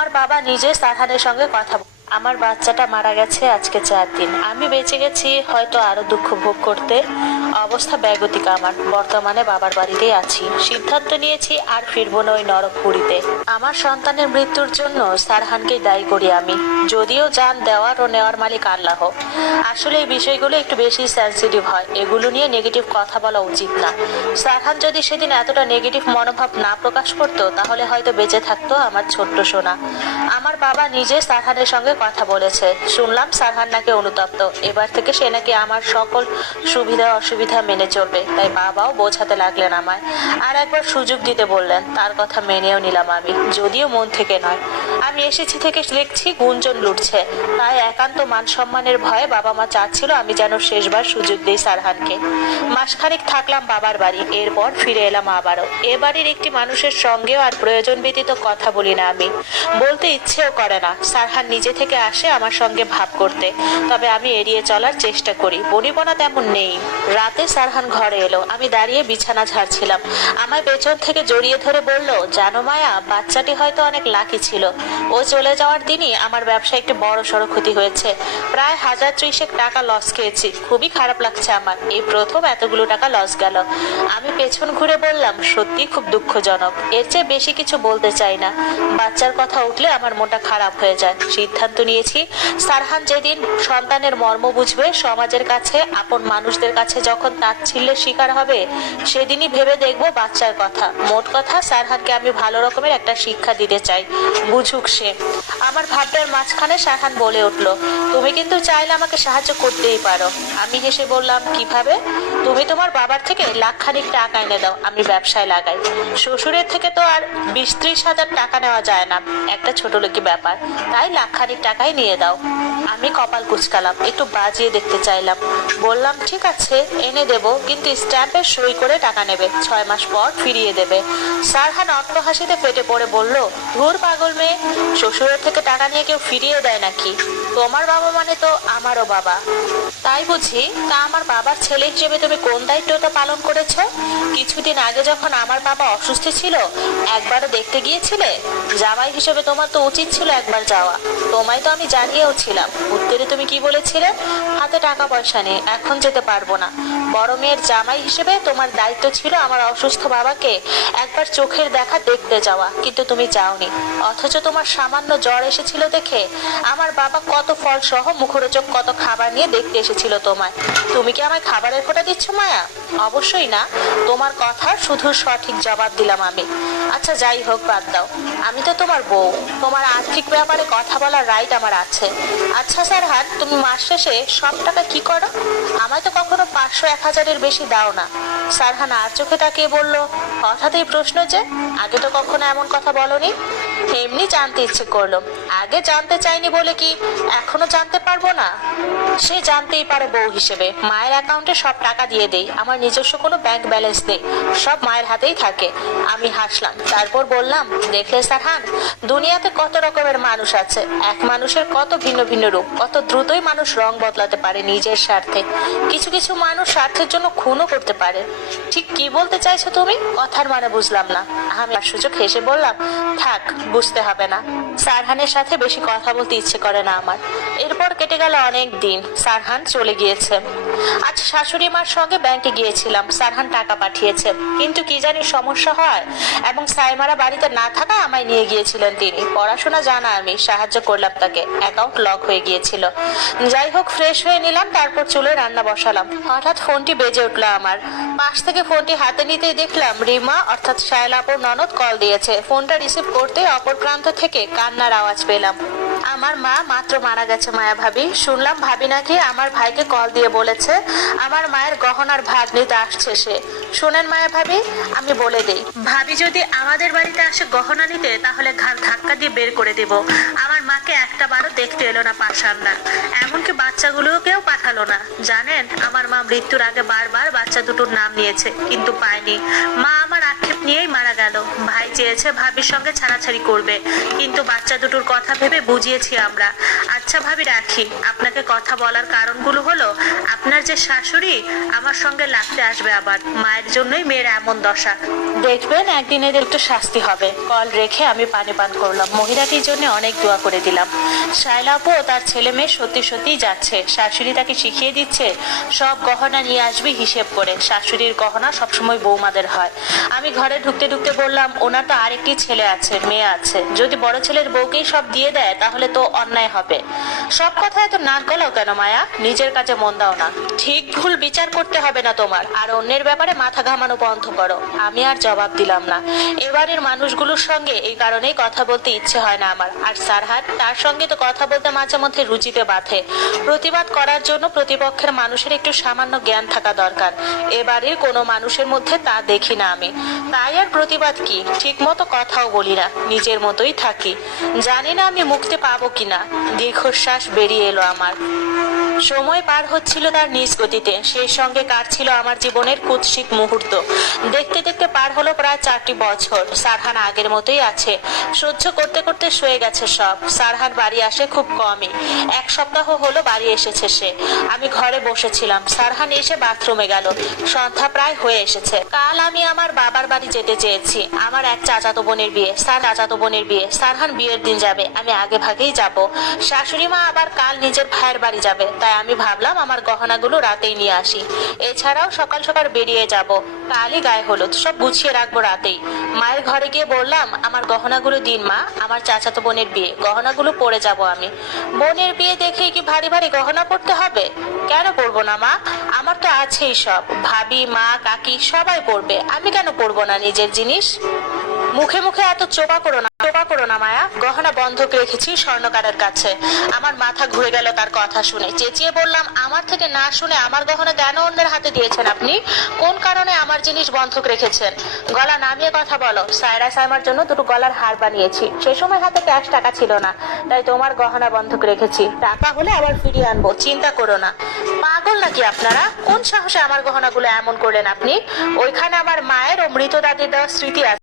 আমার বাবা নিজে সারহানের সঙ্গে কথা আমার বাচ্চাটা মারা গেছে আজকে 4 দিন। আমি বেঁচে গেছি হয়তো আরো দুঃখ ভোগ করতে। অবস্থা ব্যাগতিক আমার। বর্তমানে বাবার বাড়িতেই আছি। সিদ্ধান্ত নিয়েছি আর ফিরবো না ওই নরকপুরীতে। আমার সন্তানের মৃত্যুর জন্য সারহানকেই দায়ী করি আমি, যদিও জান দেওয়ার ও নেওয়ার মালিক আল্লাহ। আসলে এই বিষয়গুলো একটু বেশি সেন্সিটিভ হয়, এগুলো নিয়ে নেগেটিভ কথা বলা উচিত না। সারহান যদি সেদিন এতটা নেগেটিভ মনোভাব না প্রকাশ করতো তাহলে হয়তো বেঁচে থাকতো আমার ছোট্ট সোনা। আমার বাবা নিজে সারহানের সঙ্গে কথা বলেছে। শুনলাম সারহান নাকি অনুতপ্ত, এবার থেকে সে নাকি আমার সকল সুবিধা অসুবিধা মেনে চলবে। তাই বাবাও বোঝাতে লাগলেন আমায়, আর একবার সুযোগ দিতে বললেন। তার কথা মেনেও নিলাম আমি, যদিও মন থেকে নয়। আমি এসেছি থেকে দেখছি গুঞ্জন লুটছে, তাই একান্ত মান সম্মানের ভয়ে বাবা মা চাচ্ছিল আমি যেন শেষবার সুযোগ দিই সারহানকে। মাসখানেক থাকলাম বাবার বাড়ি, এরপর ফিরে এলাম আবারও। এ বাড়ির একটি মানুষের সঙ্গেও আর প্রয়োজন ব্যতীত কথা বলি না আমি, বলতে ইচ্ছেও করে না। সারহান নিজে থেকে আসে আমার সঙ্গে ভাব করতে, তবে আমি এড়িয়ে চলার চেষ্টা করি। বনিবনা তেমন নেই। রাতে সারহান ঘরে এলো, আমি দাঁড়িয়ে বিছানা ঝাড়ছিলাম। আমায় পেছন থেকে জড়িয়ে ধরে বলল, জানো মায়া, বাচ্চাটি হয়তো অনেক লাকি ছিল। ও চলে যাওয়ার দিনই আমার ব্যবসায় একটি বড় সড়ো ক্ষতি হয়েছে। প্রায় 1030 টাকা লস খেয়েছি। খুবই খারাপ লাগছে আমার, এই প্রথম এতগুলো টাকা লস গেল। আমি পেছন ঘুরে বললাম, সত্যি খুব দুঃখজনক। এর চেয়ে বেশি কিছু বলতে চাই না। বাচ্চার কথা উঠলে আমার মনটা খারাপ হয়ে যায়। সিদ্ধান্ত নিয়েছি সারহান যেদিন সন্তানের মর্ম বুঝবে, সমাজের কাছে আপন মানুষদের কাছে যখন তাচ্ছিল্যের শিকার হবে, সেদিনই ভেবে দেখবো বাচ্চার কথা। মোট কথা, সারহানকে আমি ভালো রকমের একটা শিক্ষা দিতে চাই, বুঝুক সে। আমার ভাবনার মাঝখানে সারহান বলে উঠল, তুমি কিন্তু চাইলে আমাকে সাহায্য করতেই পারো। আমি হেসে বললাম, কিভাবে? তুমি তোমার বাবার থেকে লাখখানিক টাকা এনে দাও, আমি ব্যবসায় লাগাই। শ্বশুরের থেকে তো আর 20-30 হাজার টাকা নেওয়া যায় না, একটা ছোট লোকি ব্যাপার। তাই লাখখানিক টাকাই নিয়ে দাও। আমি কপাল কুঁচকালাম, একটু বাজিয়ে দেখতে চাইলাম। বললাম, ঠিক আছে এনে দেব, কিন্তু স্ট্যাম্পে সই করে টাকা নেবে, 6 মাস পর ফিরিয়ে দেবে। সারহান অট্ট হাসিতে ফেটে পড়ে বলল, ধুর পাগল মেয়ে, শ্বশুরের থেকে টাকা নিয়ে কেউ ফিরিয়ে দেয় নাকি? তোমার বাবা মানে তো আমারও বাবা, তাই বুঝি? তা আমার বাবার ছেলে হিসেবে তুমি কোন দায়িত্বটা পালন করেছ? কিছুদিন আগে যখন আমার বাবা অসুস্থ ছিল, একবারও দেখতে গিয়েছিলে? জামাই হিসেবে তোমার তো উচিত ছিল একবার যাওয়া। তোমায় তো আমি জানিয়েও ছিলাম। উত্তরে তুমি কি বলেছিলে? হাতে টাকা পয়সা নেই, এখন যেতে পারবো না। বড় মেয়ের জামাই হিসেবে তোমার দায়িত্ব ছিল আমার অসুস্থ বাবাকে একবার চোখের দেখা দেখতে যাওয়া, কিন্তু তুমি যাওনি। অথচ তোমার সামান্য জ্বর এসেছিল দেখে আমার বাবা কত ফল সহ মুখরোচক কত খাবার নিয়ে দেখতে এসেছিল তোমায়। তুমি কি আমায় খাবারের ফোঁটা দিচ্ছ মায়া? অবশ্যই না। তোমার কথার শুধু সঠিক জবাব দিলাম আমি। আচ্ছা যাই হোক, বাদ দাও। আমি তো তোমার বউ, তোমার আর্থিক ব্যাপারে কথা বলার রাইট আমার আছে। আচ্ছা সারহান, তুমি মাস শেষে সব টাকা কি করো? আমায় তো কখনো 500-1000-এর বেশি দাও না। সারহান আর চোখে তাকিয়ে বলল, হঠাৎ এই প্রশ্ন যে? আগে তো কখনো এমন কথা বলনি। এমনি জানতে ইচ্ছে করলো। আগে জানতে চাইনি বলে কি এখনো জানতে পারবো না? সে জানতেই পারে বউ হিসেবে। মায়ের অ্যাকাউন্টে সব টাকা দিয়ে দেই, আমার নিজস্ব কোনো ব্যাংক ব্যালেন্স নেই, সব মায়ের হাতেই থাকে। আমি হাসলাম, তারপর বললাম, দেখলে সারহান, দুনিয়াতে কত রকমের মানুষ আছে, এক মানুষের কত ভিন্ন ভিন্ন রূপ। কত দ্রুতই মানুষ রং বদলাতে পারে নিজের স্বার্থে। কিছু কিছু মানুষ স্বার্থের জন্য খুনও করতে পারে। ঠিক কি বলতে চাইছো তুমি? কথার মানে বুঝলাম না। আমি সুযোগ হেসে বললাম, থাক, বুঝতে হবে না। সারহানের সাথে বেশি কথা বলতে ইচ্ছে করে না আমার। এরপর কেটে গেল অনেক দিন। সারহান চলে গিয়েছে। আজ শাশুড়ি মার সঙ্গে ব্যাংকে গিয়েছিলাম, সারহান টাকা পাঠিয়েছে, কিন্তু কি জানি সমস্যা হয় এবং সাইমারা বাড়িতে না থাকা আমায় নিয়ে গিয়েছিলেন তিনি। পড়াশোনা জানা আমি, সাহায্য করলাম তাকে। অ্যাকাউন্ট লক হয়ে গিয়েছিল। যাই হোক, ফ্রেশ হয়ে নিলাম, তারপর চুলে রান্না বসালাম। হঠাৎ ফোনটি বেজে উঠলো আমার। পাশ থেকে ফোনটি হাতে নিতেই দেখলাম রিমা অর্থাৎ শায়লাপুর ননদ কল দিয়েছে। ফোনটা রিসিভ করতে অপর প্রান্ত থেকে কান্নার আওয়াজ পেলাম। আমার মা মাত্র মারা গেছে মায়া ভাবি। শুনলাম ভাবি নাকি আমার ভাইকে কল দিয়ে বলেছে আমার মায়ের গহনার ভাগ নিতে আসছে সে। শোনেন মায়া ভাবি, আমি বলে দেই, ভাবি যদি আমাদের বাড়িতে আসে গহনা নিতে, তাহলে ঘাড় ধাক্কা দিয়ে বের করে দেব। আমার মাকে একটা বারও দেখতে এলো না পাশানরা, এমনকি বাচ্চাগুলোকেও পাঠালো না। জানেন, আমার মা মৃত্যুর আগে বারবার বাচ্চা দুটোর নাম নিয়েছে, কিন্তু পায়নি। মা আমার আক্ষেপ নিয়েই মারা গেল। ভাই চেয়েছে ভাবির সঙ্গে ছাড়াছাড়ি করবে, কিন্তু বাচ্চা দুটোর কথা ভেবে বুঝিয়েছি আমরা। আর আচ্ছা ভাবি, রাখি। আপনাকে কথা বলার কারণগুলো হলো, আপনার যে শাশুড়ি আমার সঙ্গে লাগতে আসবে আবার, মায়ের জন্যই মেয়ের এমন দশা। দেখবেন একদিন এদের একটু শাস্তি হবে। কল রেখে আমি পানি পান করলাম। মহিলাটির জন্য অনেক দোয়া করে দিলাম। শায়লা আপু ও তার ছেলে মেয়ে সত্যি সত্যিই যাচ্ছে। শাশুড়ি তাকে শিখিয়ে দিচ্ছে সব গহনা নিয়ে আসবি হিসেব করে। শাশুড়ির গহনা সবসময় বৌমাদের হয়। আমি ঘরে ঢুকতে ঢুকতে বললাম, ওনার তো আরেকটি ছেলে আছে, মেয়ে আছে। যদি বড় ছেলের বউকেই সব দিয়ে দেয় তাহলে তো অন্যায় হবে। সব কথা এত নাক গলাও কেন মায়া? নিজের কাজে মন দাও না। ঠিক ভুল বিচার করতে হবে না তোমার, আর অন্যের ব্যাপারে মাথা ঘামানো বন্ধ করো। আমি আর জবাব দিলাম না। এবারের মানুষগুলোর সঙ্গে এই কারণেই কথা বলতে ইচ্ছে হয় না আমার। আর সারহাদ, তার সঙ্গে তো কথা বলতে মাঝে মধ্যে রুচিতে বাধে। প্রতিবাদ করার জন্য প্রতিপক্ষের মানুষের একটু সামান্য জ্ঞান থাকা দরকার। এবারের কোনো মানুষের মধ্যে তা দেখি না আমি। তাই আর প্রতিবাদ কি, ঠিক মতো কথাও বলি না, নিজের মতোই থাকি। জানি না আমি মুক্তি পাবো কিনা। দীর্ঘশ্বাস বেরিয়ে এলো আমার। সময় পার হচ্ছিল তার নিজ গতিতে, সেই সঙ্গে কাটছিল আমার জীবনের কুৎসিত মুহূর্ত। দেখতে দেখতে পার হলো প্রায় 4টি বছর। সারহান আগের মতোই আছে, সহ্য করতে করতে শুয়ে গেছে সব। সারহান বাড়ি আসে খুব কমই, 1 সপ্তাহ হলো বাড়ি এসেছে সে। আমি ঘরে বসেছিলাম, সারহান এসে বাথরুমে গেল। সন্ধ্যা প্রায় হয়ে এসেছে। কাল আমি আমার বাবার বাড়ি যেতে চেয়েছি। আমার এক চাচাতো বোনের বিয়ে, চাচাতো বোনের বিয়ে। সারহান বিয়ের দিন যাবে, আমি আগে ভাগেই যাব। শাশুড়ি মা আবার কাল নিজের ভাইয়ের বাড়ি যাবে, তাই আমি ভাবলাম আমার গহনাগুলো রাতেই নিয়ে আসি। এছাড়াও সকাল সকাল বেরিয়ে যাব। কালই গায়ে হলুদ, সব গুছিয়ে রাখবো রাতেই। মায়ের ঘরে গিয়ে বললাম, আমার গহনাগুলো দিন মা, আমার চাচাতো বোনের বিয়ে, গহনাগুলো পরে যাব আমি। বোনের বিয়ে দেখেই কি ভারী ভারী গহনা পরতে হবে? কেন পরবো না মা, আমার তো আছেই সব। ভাবি, মা, কাকি সবাই পরবে, আমি কেন পরবো না নিজের জিনিস? মুখে মুখে এত চোপা করো না মায়া। গহনা বন্ধক রেখেছি স্বর্ণকারের কাছে। আমার মাথা ঘুরে গেল তার কথা শুনে। চেঁচিয়ে বললাম, আমার থেকে না শুনে আমার গহনা কেন অন্যের হাতে দিয়েছেন আপনি? কোন কারণে আমার জিনিস বন্ধক রেখেছেন? গলা নামিয়ে কথা বলো। সায়রা সাইমার জন্য 2টো গলার হার বানিয়েছি, সে সময় হাতে ক্যাশ টাকা ছিল না, তাই তোমার গহনা বন্ধক রেখেছি। টাকা হলে আবার ফিরিয়ে আনবো, চিন্তা করো না। পাগল নাকি আপনারা? কোন সাহসে আমার গহনাগুলো এমন করলেন আপনি? ওইখানে আমার মায়ের ও মৃত দাদির দেওয়া স্মৃতি আছে।